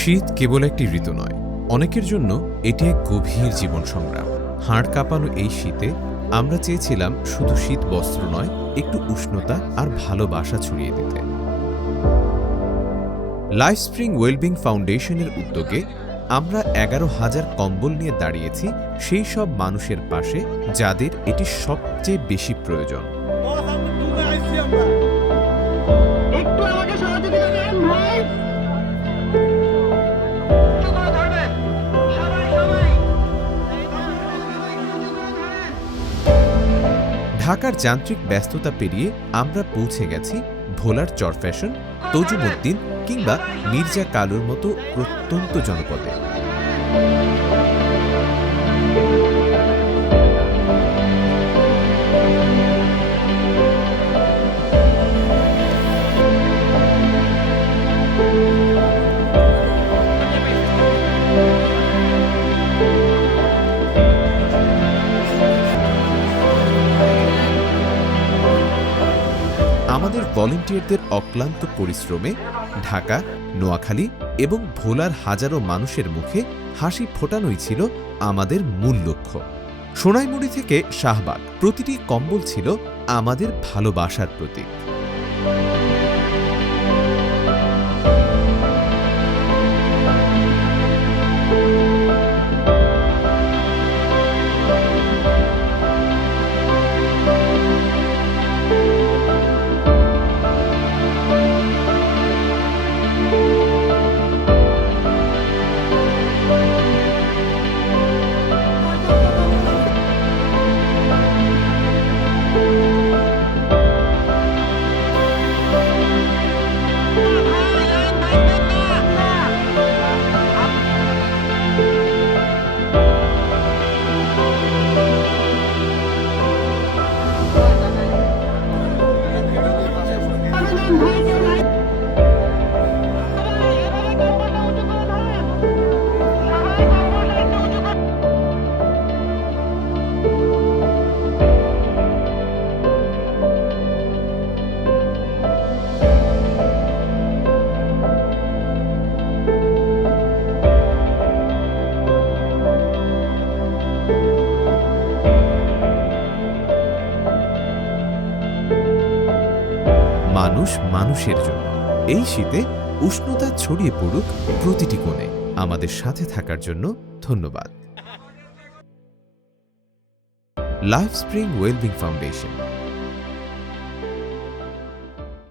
শীত কেবল একটি ঋতু নয়, অনেকের জন্য এটি এক গভীর জীবন সংগ্রাম হাড় কাঁপানো এই শীতে আমরা চেয়েছিলাম শুধু শীত বস্ত্র নয়, একটু উষ্ণতা আর ভালোবাসা ছড়িয়ে দিতে। লাইফ স্প্রিং ওয়েলবিং ফাউন্ডেশনের উদ্যোগে আমরা এগারো হাজার কম্বল নিয়ে দাঁড়িয়েছি সেই সব মানুষের পাশে যাদের এটি সবচেয়ে বেশি প্রয়োজন। ঢাকার যান্ত্রিক ব্যস্ততা পেরিয়ে আমরা পৌঁছে গেছি ভোলার চর ফ্যাশন তজুমুদ্দিন কিংবা মির্জা কালুর মতো প্রত্যন্ত জনপদে। আমাদের ভলেন্টিয়ারদের অক্লান্ত পরিশ্রমে ঢাকা, নোয়াখালী এবং ভোলার হাজারো মানুষের মুখে হাসি ফোটানোই ছিল আমাদের মূল লক্ষ্য। সোনাইমুড়ি থেকে শাহবাগ, প্রতিটি কম্বল ছিল আমাদের ভালোবাসার প্রতীক। মানুষ মানুষের জন্য। এই শীতে উষ্ণতা ছড়িয়ে পড়ুক প্রতিটি কোণে। আমাদের সাথে থাকার জন্য ধন্যবাদ। Life spring wellbeing foundation